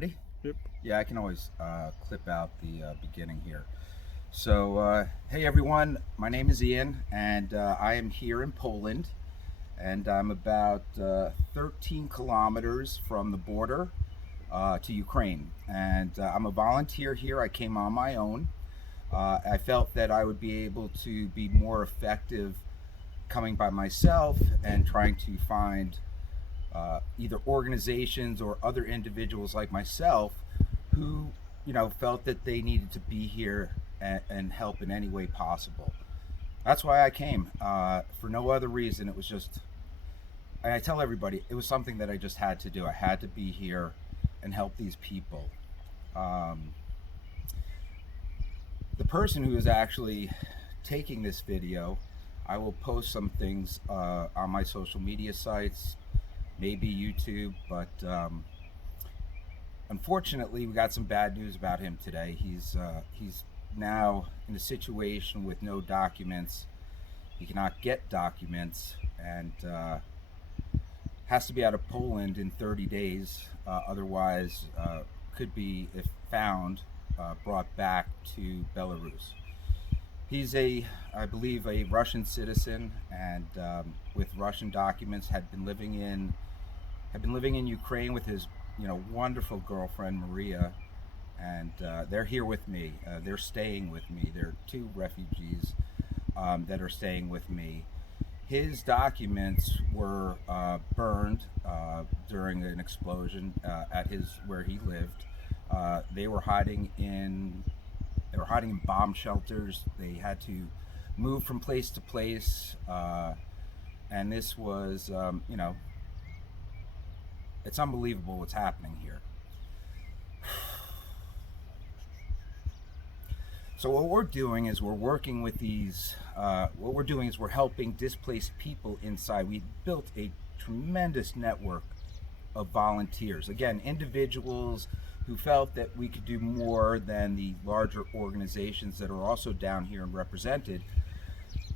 Ready? Yep. Yeah, I can always clip out the beginning here. So, hey everyone, my name is Ian, and I am here in Poland, and I'm about 13 kilometers from the border to Ukraine. And I'm a volunteer here. I came on my own. I felt that I would be able to be more effective coming by myself and trying to find either organizations or other individuals like myself who, felt that they needed to be here and help in any way possible. That's why I came. For no other reason. It was just, and I tell everybody, it was something that I just had to do. I had to be here and help these people. The person who is actually taking this video, I will post some things on my social media sites, maybe YouTube, but unfortunately, we got some bad news about him today. He's now in a situation with no documents. He cannot get documents and has to be out of Poland in 30 days. Otherwise, could be, if found, brought back to Belarus. He's I believe, a Russian citizen, and with Russian documents, had been living in Ukraine with his, wonderful girlfriend Maria, and they're here with me. They're staying with me. They're two refugees that are staying with me. His documents were burned during an explosion at where he lived. They were hiding in bomb shelters. They had to move from place to place, and this was, it's unbelievable what's happening here. So what we're doing is we're working with these, we're helping displaced people inside. We built a tremendous network of volunteers. Again, individuals who felt that we could do more than the larger organizations that are also down here and represented.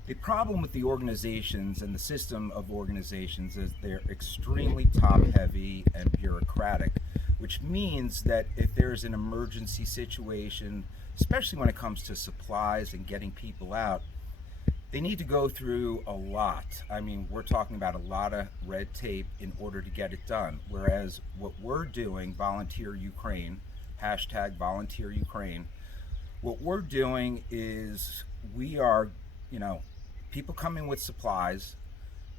The problem with the organizations and the system of organizations is they're extremely top-heavy and bureaucratic, which means that if there's an emergency situation, especially when it comes to supplies and getting people out, they need to go through a lot. I mean, we're talking about a lot of red tape in order to get it done. Whereas what we're doing, Volunteer Ukraine, hashtag Volunteer Ukraine, what we're doing is we are, people come in with supplies,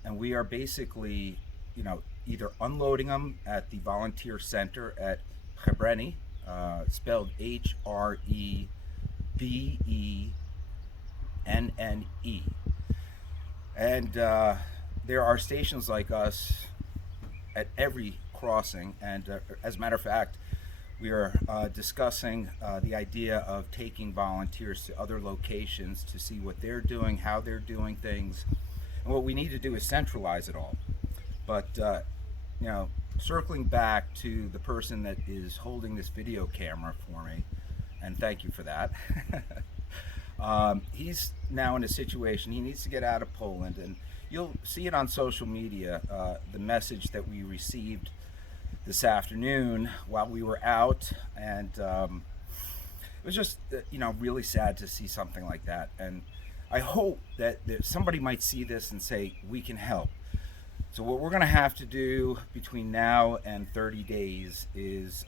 and we are basically, either unloading them at the volunteer center at Hrebenny, spelled Hrebenne, and there are stations like us at every crossing, and as a matter of fact, we are discussing the idea of taking volunteers to other locations to see what they're doing, how they're doing things, and what we need to do is centralize it all. But circling back to the person that is holding this video camera for me, and thank you for that. He's now in a situation, he needs to get out of Poland, and you'll see it on social media, the message that we received this afternoon while we were out, and it was just, really sad to see something like that. And I hope that somebody might see this and say, we can help. So what we're going to have to do between now and 30 days is,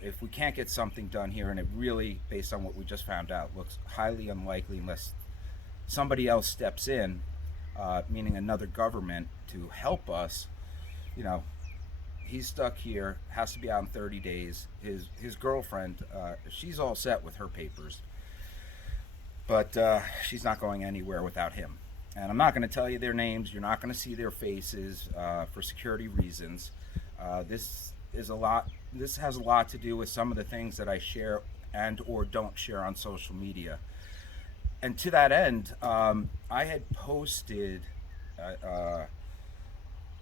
if we can't get something done here, and it really, based on what we just found out, looks highly unlikely unless somebody else steps in, meaning another government, to help us, he's stuck here, has to be out in 30 days. His girlfriend, she's all set with her papers, but she's not going anywhere without him. And I'm not going to tell you their names. You're not going to see their faces for security reasons. This has a lot to do with some of the things that I share and or don't share on social media. And to that end, I had posted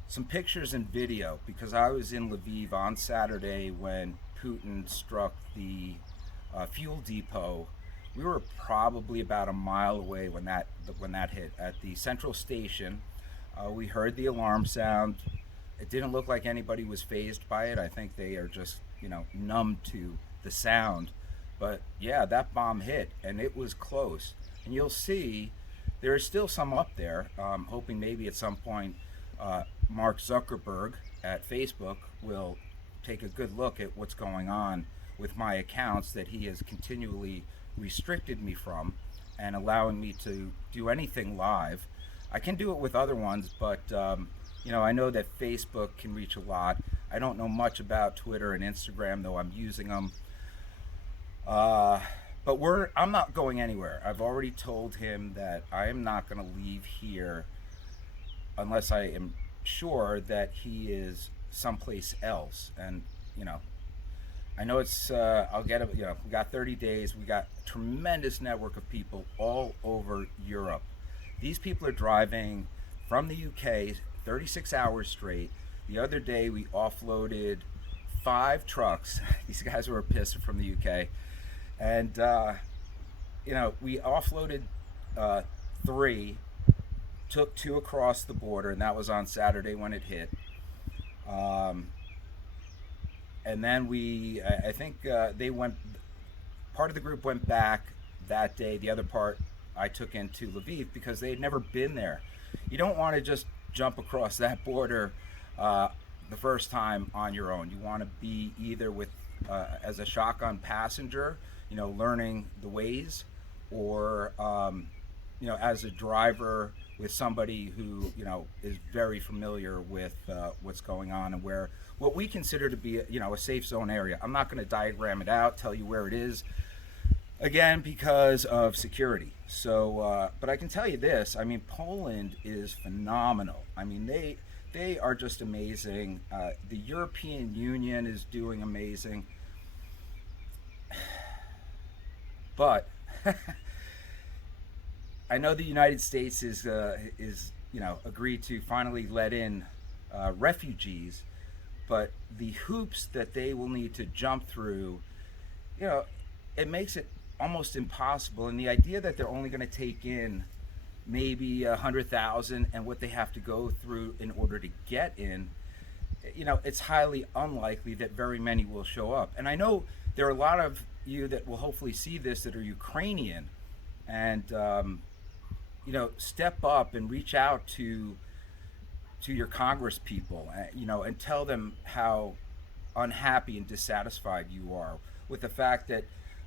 some pictures and video because I was in Lviv on Saturday when Putin struck the fuel depot. We were probably about a mile away when that hit at the central station. We heard the alarm sound. It didn't look like anybody was fazed by it. I think they are just numb to the sound. But yeah, that bomb hit, and it was close. And you'll see there is still some up there. Hoping maybe at some point Mark Zuckerberg at Facebook will take a good look at what's going on with my accounts that he has continually restricted me from, and allowing me to do anything live. I can do it with other ones, but I know that Facebook can reach a lot. I don't know much about Twitter and Instagram, though I'm using them. But I'm not going anywhere. I've already told him that I am not going to leave here unless I am sure that he is someplace else. And I know it's I'll get it. We got 30 days. We got a tremendous network of people all over Europe. These people are driving from the UK 36 hours straight. The other day we offloaded 5 trucks. These guys were pissed from the UK. And, we offloaded 3, took 2 across the border, and that was on Saturday when it hit. And then I think part of the group went back that day. The other part I took into Lviv because they had never been there. You don't want to just jump across that border the first time on your own. You want to be either with as a shotgun passenger, learning the ways, or as a driver with somebody who is very familiar with what's going on and what we consider to be a safe zone area. I'm not going to diagram it out, tell you where it is, again, because of security. So, but I can tell you this. I mean, Poland is phenomenal. I mean, they are just amazing. The European Union is doing amazing. But I know the United States is agreed to finally let in refugees, but the hoops that they will need to jump through, it makes it almost impossible. And the idea that they're only going to take in maybe 100,000, and what they have to go through in order to get in, it's highly unlikely that very many will show up. And I know there are a lot of you that will hopefully see this that are Ukrainian, and step up and reach out to your Congress people, and tell them how unhappy and dissatisfied you are with the fact that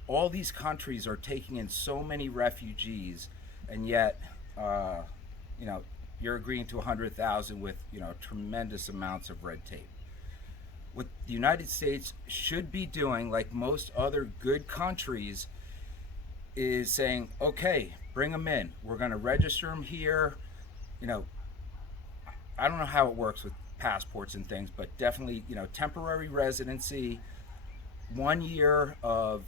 all these countries are taking in so many refugees, and yet you're agreeing to 100,000 with tremendous amounts of red tape. What the United States should be doing, like most other good countries, is saying, okay, bring them in. We're going to register them here. I don't know how it works with passports and things, but definitely, temporary residency, 1 year of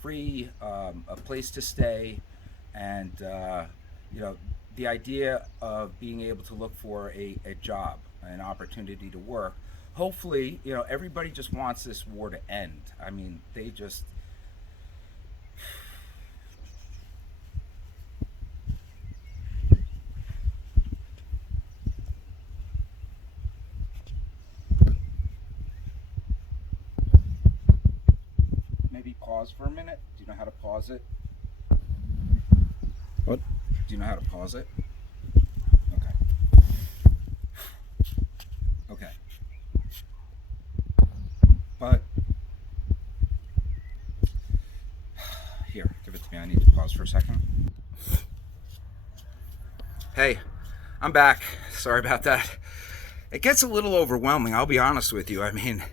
free a place to stay, and the idea of being able to look for a job, an opportunity to work. Hopefully, everybody just wants this war to end. I mean, they just... Maybe pause for a minute. Do you know how to pause it? What? Do you know how to pause it? Okay. But here, give it to me. I need to pause for a second. Hey, I'm back. Sorry about that. It gets a little overwhelming, I'll be honest with you. I mean,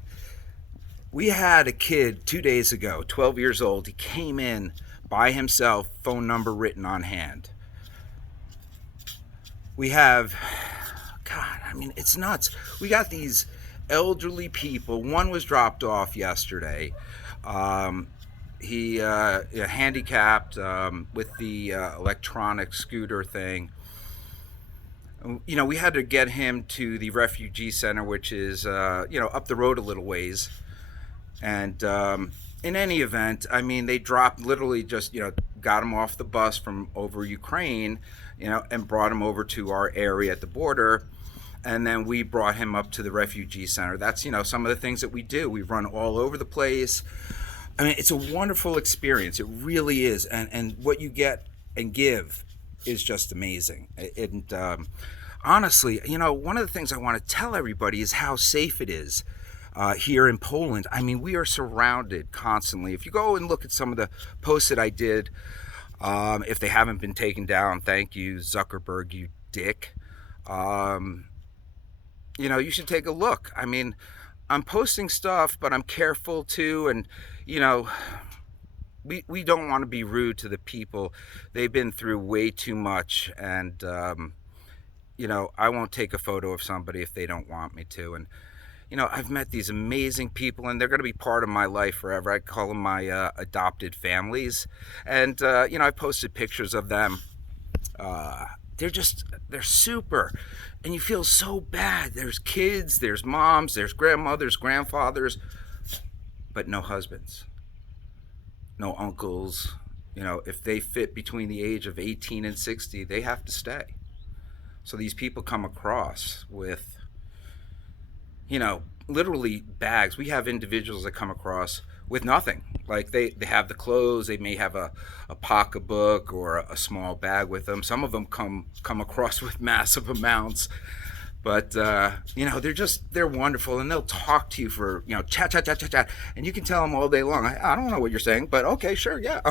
we had a kid 2 days ago, 12 years old. He came in by himself, phone number written on hand. We have, God, I mean, it's nuts. We got these elderly people. One was dropped off yesterday. He handicapped with the electronic scooter thing. We had to get him to the refugee center, which is up the road a little ways. And in any event, I mean, they dropped, literally just got him off the bus from over Ukraine, and brought him over to our area at the border. and then we brought him up to the refugee center. That's, some of the things that we do. We run all over the place. I mean, it's a wonderful experience. It really is. And what you get and give is just amazing. And honestly, one of the things I want to tell everybody is how safe it is here in Poland. I mean, we are surrounded constantly. If you go and look at some of the posts that I did, if they haven't been taken down, thank you, Zuckerberg, you dick. You should take a look. I mean, I'm posting stuff, but I'm careful too. And, we don't want to be rude to the people. They've been through way too much. And, I won't take a photo of somebody if they don't want me to. And, I've met these amazing people, and they're going to be part of my life forever. I call them my adopted families. And, I posted pictures of them. They're super. And you feel so bad. There's kids, there's moms, there's grandmothers, grandfathers, but no husbands, no uncles. If they fit between the age of 18 and 60, they have to stay. So these people come across with, literally bags. We have individuals that come across with nothing. Like they have the clothes, they may have a pocketbook or a small bag with them. Some of them come across with massive amounts. But, they're wonderful, and they'll talk to you for, chat. And you can tell them all day long, I don't know what you're saying, but okay, sure, yeah,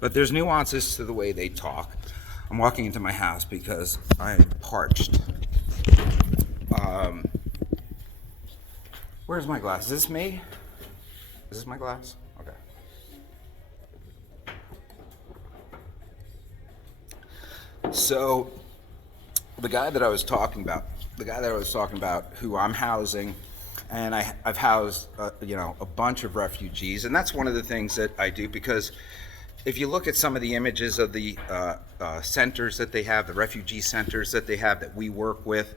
But there's nuances to the way they talk. I'm walking into my house because I am parched. Where's my glass? Is this me? Is this my glass? Okay. So, the guy that I was talking about, who I'm housing, and I've housed, a bunch of refugees, and that's one of the things that I do, because if you look at some of the images of the centers that they have, the refugee centers that they have that we work with,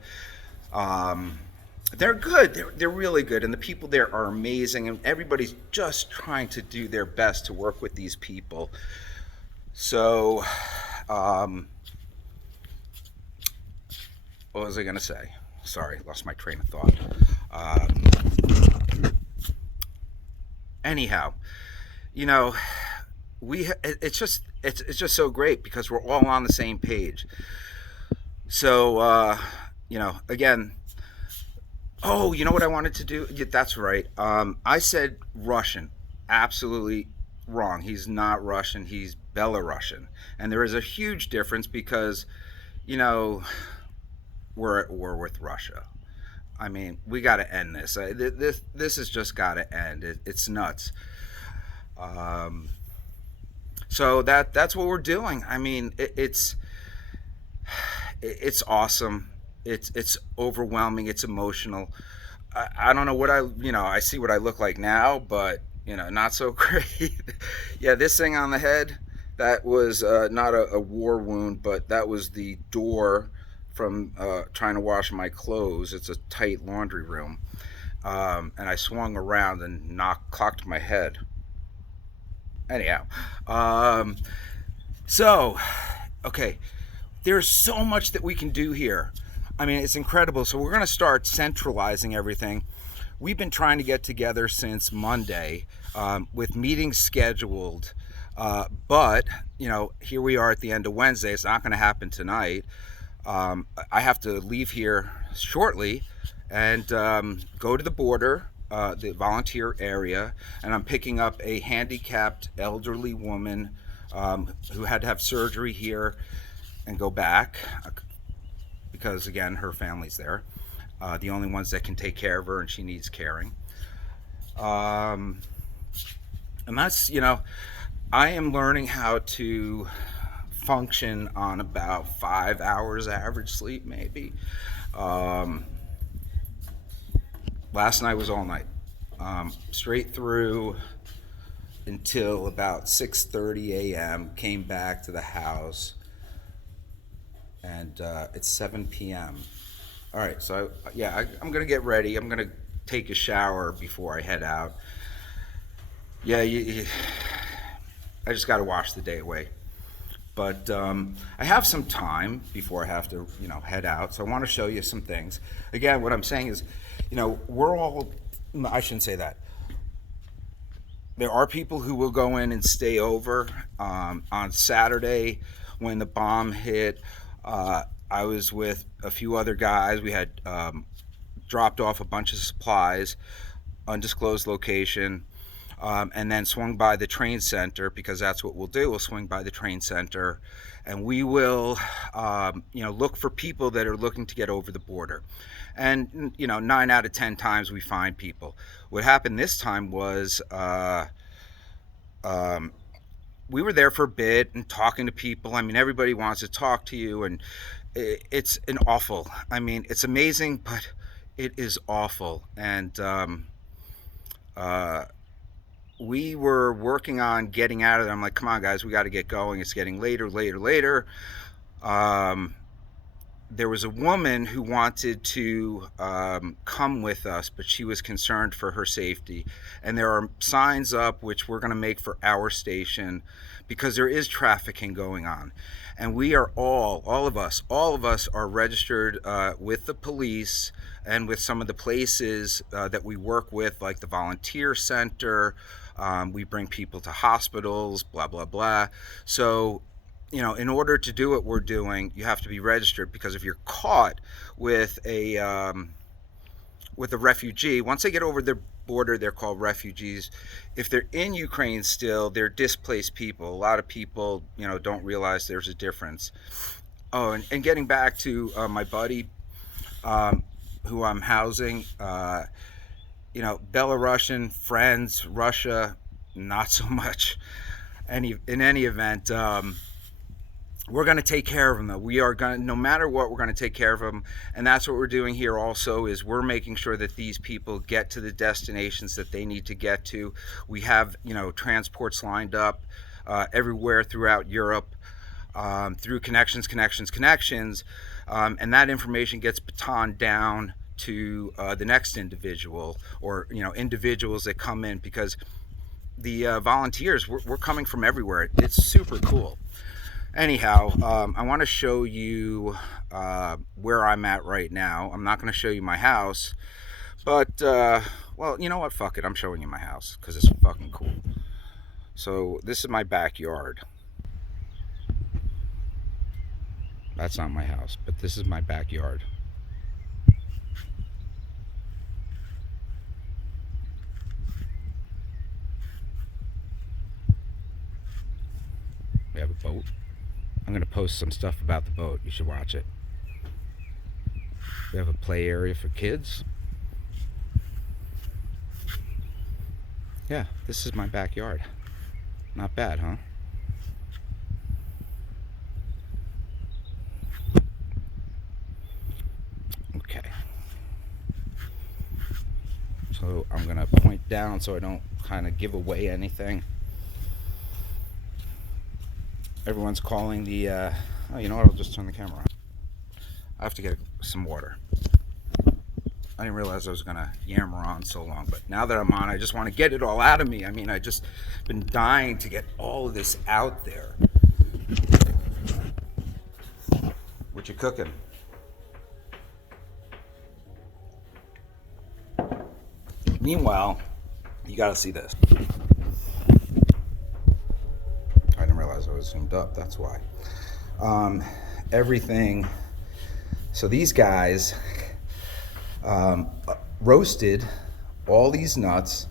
they're good. They're really good, and the people there are amazing, and everybody's just trying to do their best to work with these people. So, what was I going to say? Sorry, lost my train of thought. Anyhow, it's just so great because we're all on the same page. So, again. Oh, you know what I wanted to do? Yeah, that's right. I said Russian. Absolutely wrong. He's not Russian. He's Belarusian. And there is a huge difference because, we're at war with Russia. I mean, we got to end this. This has just got to end. It's nuts. So that's what we're doing. I mean, it's awesome. It's overwhelming. It's emotional. I don't know what I see what I look like now, but not so great. Yeah, this thing on the head, that was not a war wound, but that was the door from trying to wash my clothes. It's a tight laundry room, and I swung around and clocked my head. Anyhow, so okay, there's so much that we can do here. I mean, it's incredible. So we're going to start centralizing everything. We've been trying to get together since Monday with meetings scheduled. But, here we are at the end of Wednesday. It's not going to happen tonight. I have to leave here shortly and go to the border, the volunteer area, and I'm picking up a handicapped elderly woman who had to have surgery here and go back. Because again, her family's there, the only ones that can take care of her, and she needs caring. And that's, I am learning how to function on about 5 hours average sleep, maybe. Last night was all night, straight through until about 6:30 a.m. Came back to the house. And it's 7 p.m. All right, so I'm gonna get ready. I'm gonna take a shower before I head out. Yeah, I just gotta wash the day away. But I have some time before I have to, head out. So I want to show you some things. Again, what I'm saying is, we're all, I shouldn't say that. There are people who will go in and stay over. On Saturday, when the bomb hit, I was with a few other guys. We had dropped off a bunch of supplies, undisclosed location, and then swung by the train center, because that's what we'll do. We'll swing by the train center, and we will, look for people that are looking to get over the border. And 9 out of 10 times we find people. What happened this time was we were there for a bit and talking to people. I mean, everybody wants to talk to you, and it's an awful. I mean, it's amazing, but it is awful. And we were working on getting out of there. I'm like, come on, guys, we got to get going. It's getting later. There was a woman who wanted to come with us, but she was concerned for her safety. And there are signs up which we're going to make for our station, because there is trafficking going on. And we are all of us are registered with the police and with some of the places that we work with, like the volunteer center. We bring people to hospitals, blah, blah, blah. So, in order to do what we're doing, you have to be registered, because if you're caught with a refugee, once they get over the border, they're called refugees. If they're in Ukraine still, they're displaced people. A lot of people, don't realize there's a difference. Oh, and getting back to my buddy who I'm housing, Belarusian friends, Russia, not so much. In any event, we're going to take care of them, though. We are going to, no matter what, we're going to take care of them. And that's what we're doing here also, is we're making sure that these people get to the destinations that they need to get to. We have, transports lined up everywhere throughout Europe, through connections. And that information gets batoned down to the next individual, or, individuals that come in, because the volunteers, we're coming from everywhere. It's super cool. Anyhow, I want to show you where I'm at right now. I'm not going to show you my house, but, well, you know what? Fuck it. I'm showing you my house, because it's fucking cool. So this is my backyard. That's not my house, but this is my backyard. We have a boat. I'm going to post some stuff about the boat. You should watch it. We have a play area for kids. Yeah, this is my backyard. Not bad, huh? Okay. So I'm going to point down so I don't kind of give away anything. Everyone's calling the, oh, you know what, I'll just turn the camera on. I have to get some water. I didn't realize I was going to yammer on so long, but now that I'm on, I just want to get it all out of me. I mean, I just been dying to get all of this out there. What you cooking? Meanwhile, you got to see this. I didn't realize I was zoomed up, that's why. Everything, so these guys roasted all these nuts,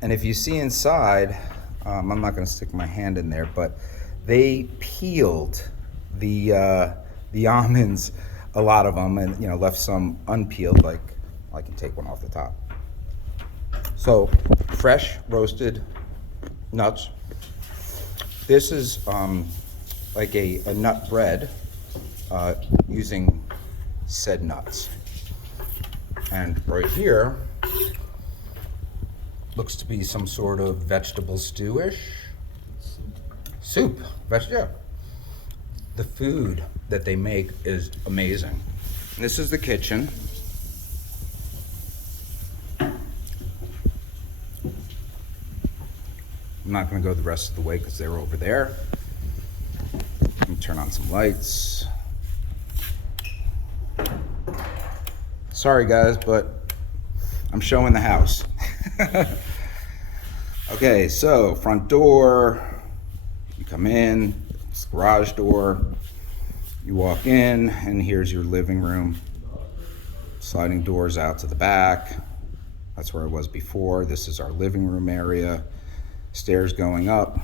and if you see inside, I'm not going to stick my hand in there, but they peeled the almonds, a lot of them, and left some unpeeled. Like, I can take one off the top. So fresh roasted nuts. This is like a nut bread using said nuts. And right here looks to be some sort of vegetable stewish. Soup. Yeah. The food that they make is amazing. This is the kitchen. I'm not going to go the rest of the way because they're over there. Turn on some lights. Sorry guys, but I'm showing the house. Okay, so front door, you come in, it's the garage door, you walk in, and here's your living room. Sliding doors out to the back. That's where I was before. This is our living room area. Stairs going up.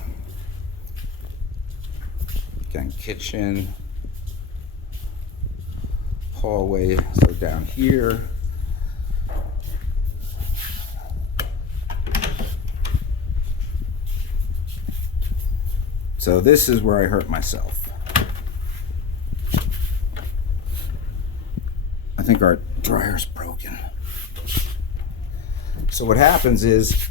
Again, kitchen. Hallway, so down here. So this is where I hurt myself. I think our dryer's broken. So what happens is,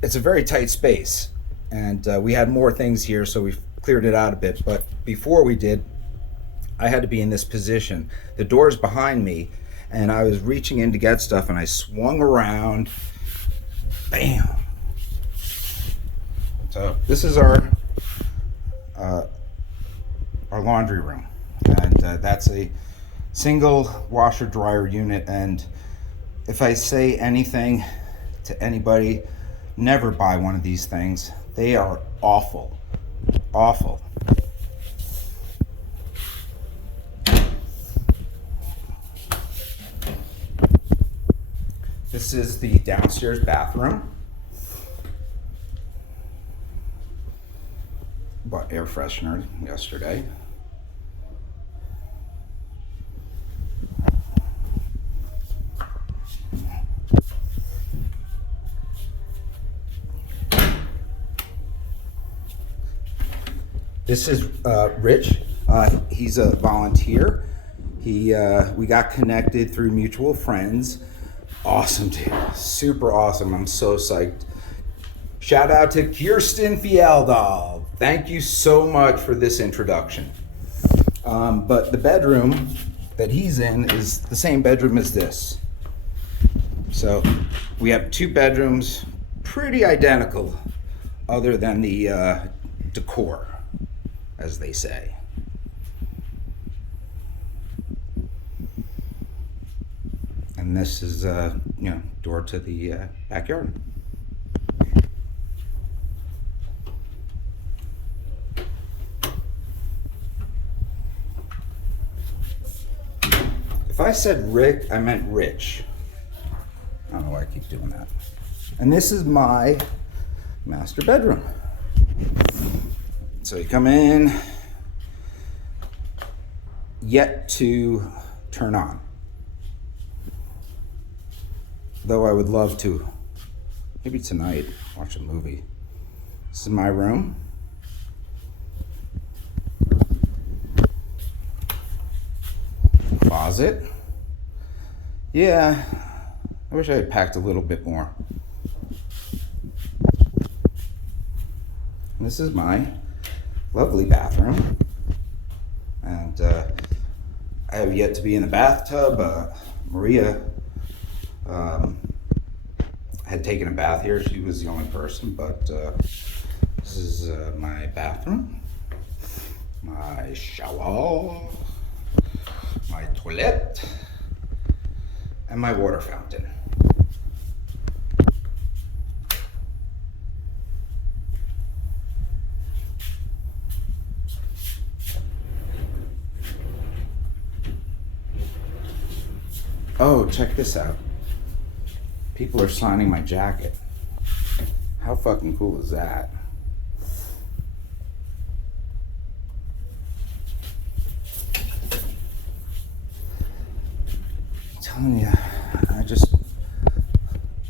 it's a very tight space, and we had more things here, so we cleared it out a bit. But before we did, I had to be in this position. The door's behind me, and I was reaching in to get stuff, and I swung around. Bam! So this is our laundry room, and that's a single washer dryer unit. And if I say anything to anybody, never buy one of these things. They are awful, awful. This is the downstairs bathroom. Bought air freshener yesterday. This is Rich. He's a volunteer. We got connected through mutual friends. Awesome dude, super awesome. I'm so psyched. Shout out to Kirsten Fieldal. Thank you so much for this introduction. But the bedroom that he's in is the same bedroom as this. So we have two bedrooms, pretty identical, other than the decor, as they say. And this is, door to the backyard. If I said Rick, I meant Rich. I don't know why I keep doing that. And this is my master bedroom. So you come in, yet to turn on. Though I would love to, maybe tonight, watch a movie. This is my room. Closet. Yeah, I wish I had packed a little bit more. And this is my lovely bathroom. And I have yet to be in the bathtub. Maria had taken a bath here. She was the only person, but this is my bathroom, my shower, my toilet, and my water fountain. Oh, check this out. People are signing my jacket. How fucking cool is that? I'm telling you, I just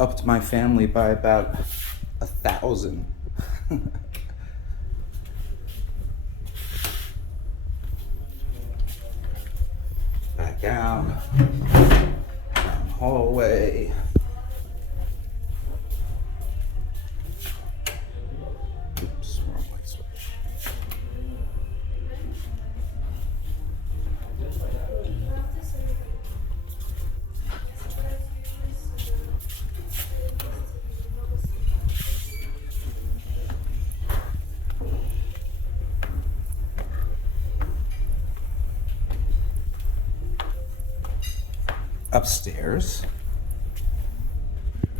upped my family by about 1,000. Back out, down the hallway. Oops, wrong light switch. upstairs.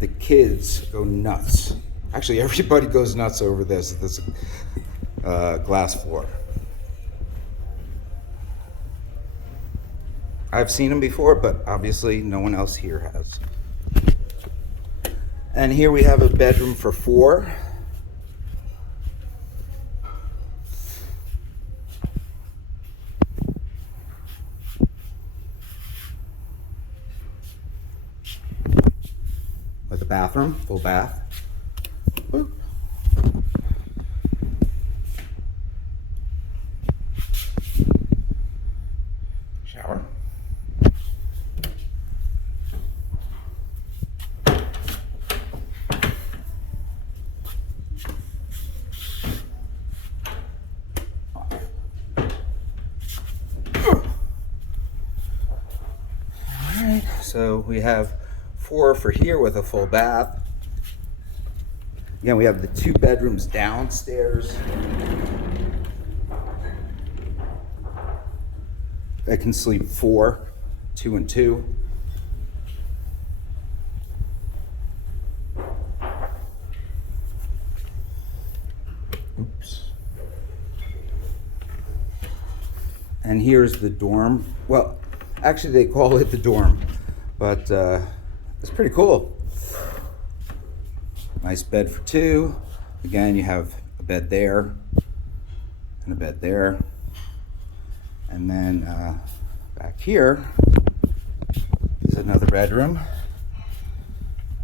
The kids go nuts. Actually, everybody goes nuts over this glass floor. I've seen them before, but obviously no one else here has. And here we have a bedroom for 4. With a bathroom, full bath. Boop. Shower. Alright, so we have 4 for here with a full bath. Again, we have the 2 bedrooms downstairs. I can sleep 4, 2 and 2. Oops. And here's the dorm. Well, actually they call it the dorm, but it's pretty cool. Nice bed for 2. Again, you have a bed there and a bed there. And then back here is another bedroom.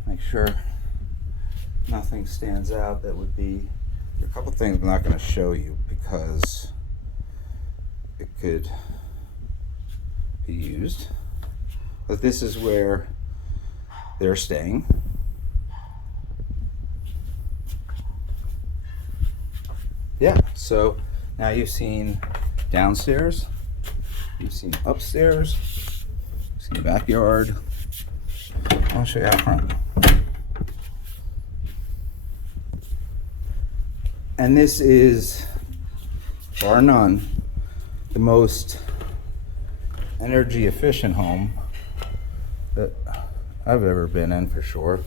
Make sure nothing stands out that would be. There are a couple things I'm not going to show you because it could be used. But this is where they're staying. Yeah, so now you've seen downstairs, you've seen upstairs, you've seen the backyard. I'll show you out front. And this is, bar none, the most energy efficient home that I've ever been in, for sure.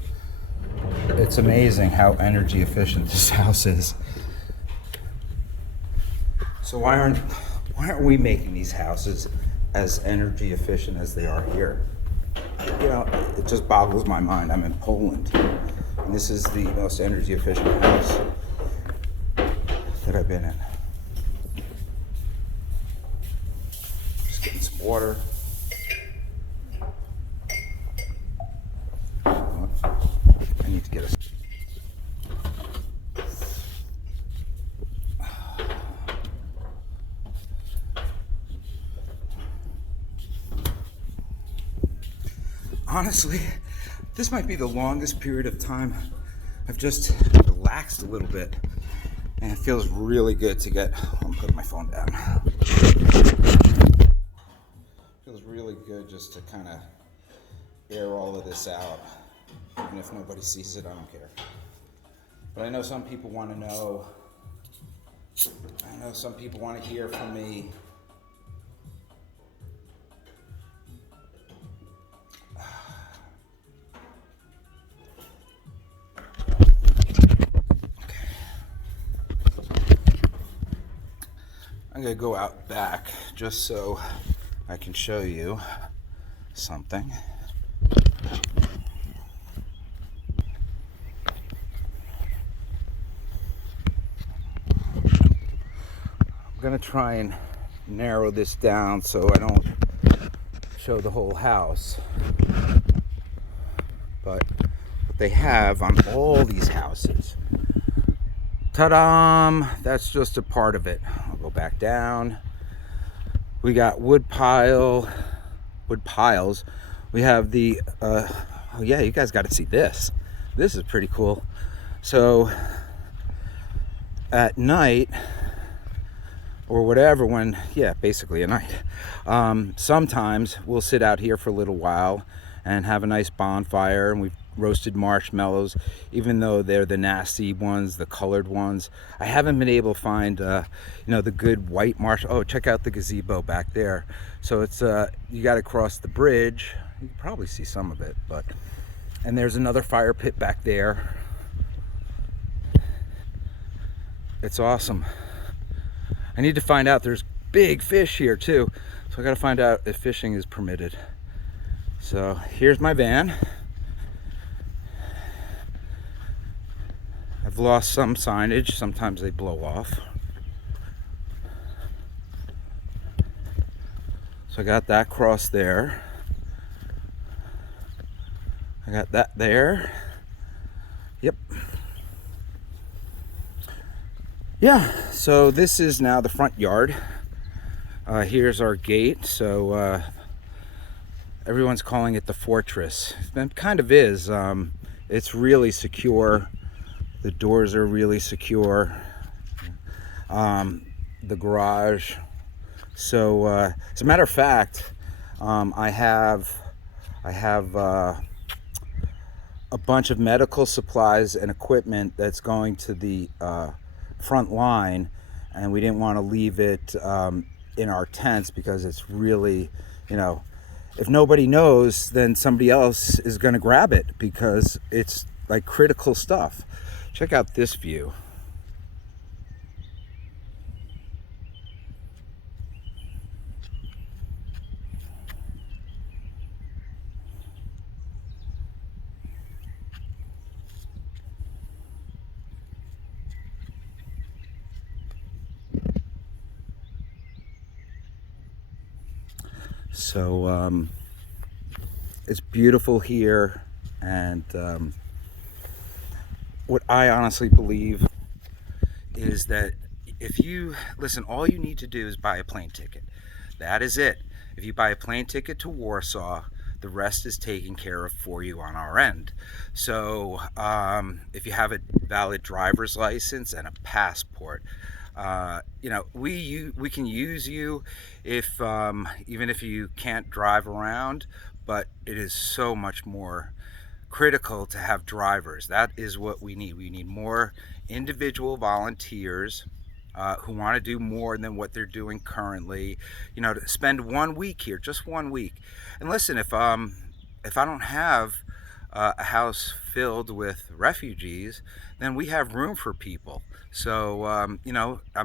It's amazing how energy efficient this house is. So why aren't we making these houses as energy efficient as they are here? You know, it just boggles my mind. I'm in Poland, and this is the most energy efficient house that I've been in. Just getting some water. I need to get a. Honestly, this might be the longest period of time I've just relaxed a little bit, and it feels really good to get. I'm putting my phone down. Feels really good just to kind of air all of this out, even if nobody sees it. I don't care. But I know some people want to know. I know some people want to hear from me. I'm gonna go out back just so I can show you something. I'm gonna try and narrow this down so I don't show the whole house. But what they have on all these houses, ta-da! That's just a part of it. I'll go back down. We got wood piles. We have the, oh yeah, you guys got to see this. This is pretty cool. So at night, or whatever, when, yeah, basically at night, sometimes we'll sit out here for a little while and have a nice bonfire, and we've roasted marshmallows, even though they're the nasty ones, the colored ones. I haven't been able to find, the good white marshmallow. Oh, check out the gazebo back there. So it's, you got to cross the bridge. You can probably see some of it, and there's another fire pit back there. It's awesome. I need to find out, there's big fish here too. So I got to find out if fishing is permitted. So here's my van. I've lost some signage. Sometimes they blow off. So I got that cross there. I got that there. Yep. Yeah, so this is now the front yard. Here's our gate. So everyone's calling it the fortress. It kind of is. It's really secure. The doors are really secure. The garage. So as a matter of fact, I have a bunch of medical supplies and equipment that's going to the front line, and we didn't want to leave it in our tents because it's really, if nobody knows, then somebody else is going to grab it because it's like critical stuff. Check out this view. So it's beautiful here, and what I honestly believe is that if you listen, all you need to do is buy a plane ticket. That is it. If you buy a plane ticket to Warsaw, the rest is taken care of for you on our end. So if you have a valid driver's license and a passport, we can use you if even if you can't drive around, but it is so much more critical to have drivers. That is what we need. We need more individual volunteers who want to do more than what they're doing currently, to spend 1 week here, just 1 week. And listen, if I don't have a house filled with refugees, then we have room for people. So, I'm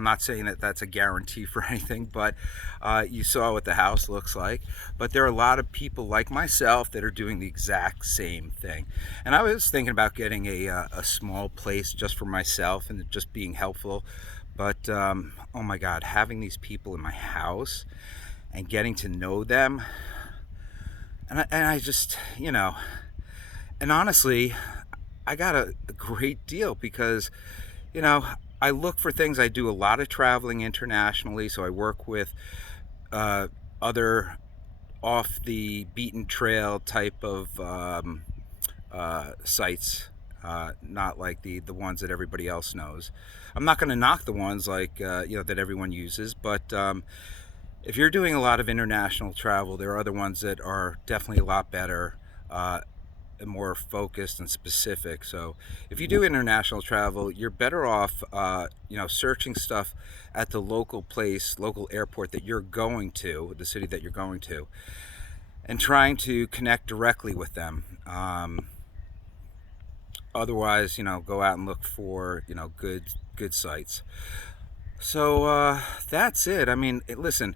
not saying that that's a guarantee for anything, but you saw what the house looks like. But there are a lot of people like myself that are doing the exact same thing. And I was thinking about getting a small place just for myself and just being helpful. But, oh my God, having these people in my house and getting to know them, and I just, and honestly, I got a great deal because, I look for things. I do a lot of traveling internationally, so I work with other off the beaten trail type of sites, not like the ones that everybody else knows. I'm not going to knock the ones like that everyone uses, but if you're doing a lot of international travel, there are other ones that are definitely a lot better and more focused and specific. So if you do international travel, you're better off searching stuff at the local airport that you're going to, the city that you're going to, and trying to connect directly with them. Otherwise, go out and look for good sites. So that's it. I mean, listen,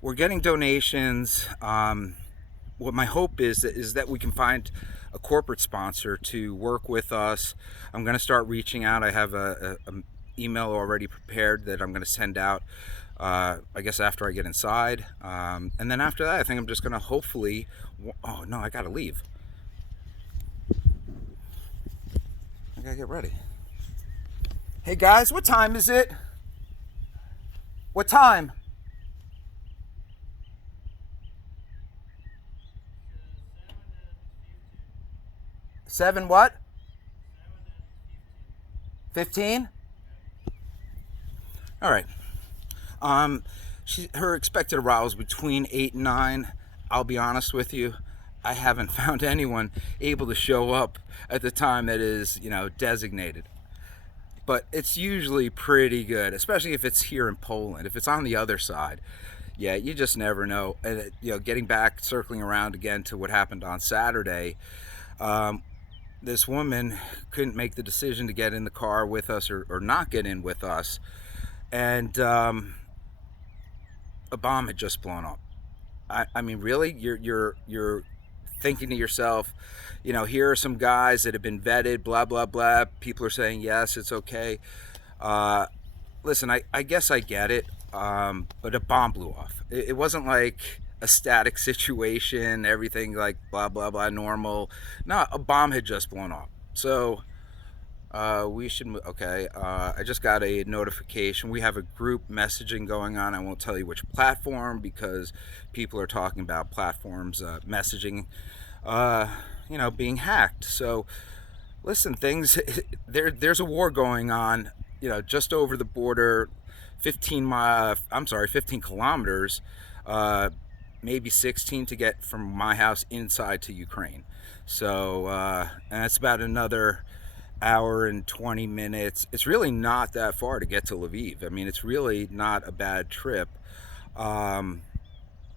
we're getting donations. What my hope is that we can find a corporate sponsor to work with us. I'm going to start reaching out. I have a email already prepared that I'm going to send out, I guess after I get inside. And then after that, I think I'm just going to hopefully, oh no, I got to leave. I got to get ready. Hey guys, what time is it? What time? 7 what? 15? All right. Her expected arrival is between 8 and 9. I'll be honest with you, I haven't found anyone able to show up at the time that is, designated. But it's usually pretty good, especially if it's here in Poland. If it's on the other side, yeah, you just never know. And getting back, circling around again to what happened on Saturday, this woman couldn't make the decision to get in the car with us or not get in with us, and a bomb had just blown up. I mean, really, you're thinking to yourself, here are some guys that have been vetted, blah blah blah. People are saying yes, it's okay. Listen, I guess I get it, but a bomb blew off. It wasn't like a static situation, everything like blah blah blah normal. No, a bomb had just blown off. So we should okay. I just got a notification. We have a group messaging going on. I won't tell you which platform because people are talking about platforms messaging being hacked. So listen, there's a war going on, just over the border, 15 kilometers, maybe 16 to get from my house inside to Ukraine. So and it's about another hour and 20 minutes. It's really not that far to get to Lviv. I mean, it's really not a bad trip.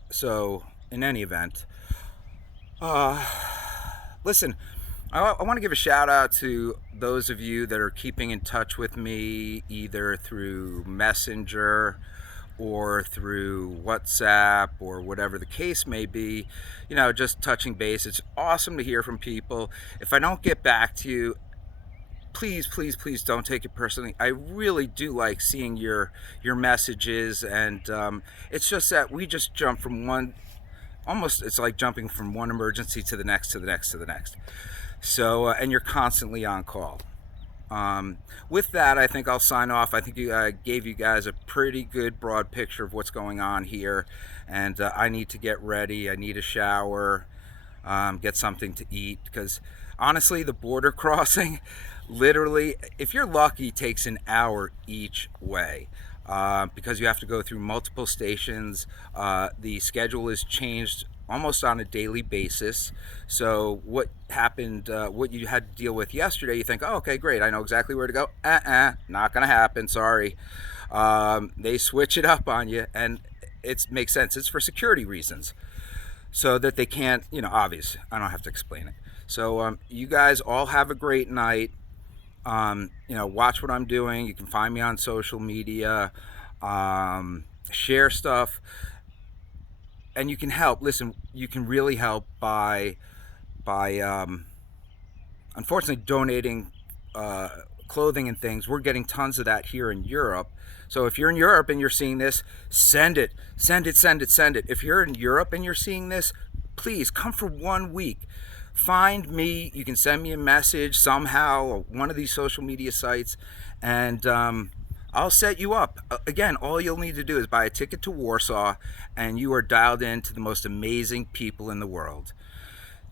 So in any event, listen, I want to give a shout out to those of you that are keeping in touch with me either through Messenger or through WhatsApp or whatever the case may be, just touching base. It's awesome to hear from people. If I don't get back to you, please don't take it personally. I really do like seeing your messages, and it's just that we just jump from it's like jumping from one emergency to the next, to the next, to the next. So, and you're constantly on call. With that, I think I'll sign off. I think I gave you guys a pretty good broad picture of what's going on here, and I need to get ready. I need a shower, get something to eat, because honestly, the border crossing, literally, if you're lucky, takes an hour each way. Because you have to go through multiple stations. The schedule is changed almost on a daily basis. So what happened, what you had to deal with yesterday, you think, oh, okay, great, I know exactly where to go. Not gonna happen, sorry. They switch it up on you, and it makes sense. It's for security reasons, so that they can't, obvious. I don't have to explain it. So you guys all have a great night. Watch what I'm doing. You can find me on social media, share stuff, and you can help. Listen, you can really help by unfortunately donating clothing and things. We're getting tons of that here in Europe. So if you're in Europe and you're seeing this, send it. If you're in Europe and you're seeing this, please come for 1 week. Find me. You can send me a message somehow, or one of these social media sites, and I'll set you up. Again, all you'll need to do is buy a ticket to Warsaw, and you are dialed in to the most amazing people in the world.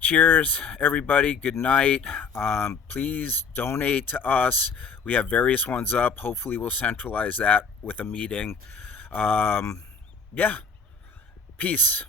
Cheers, everybody. Good night. Please donate to us. We have various ones up. Hopefully we'll centralize that with a meeting. Yeah. Peace.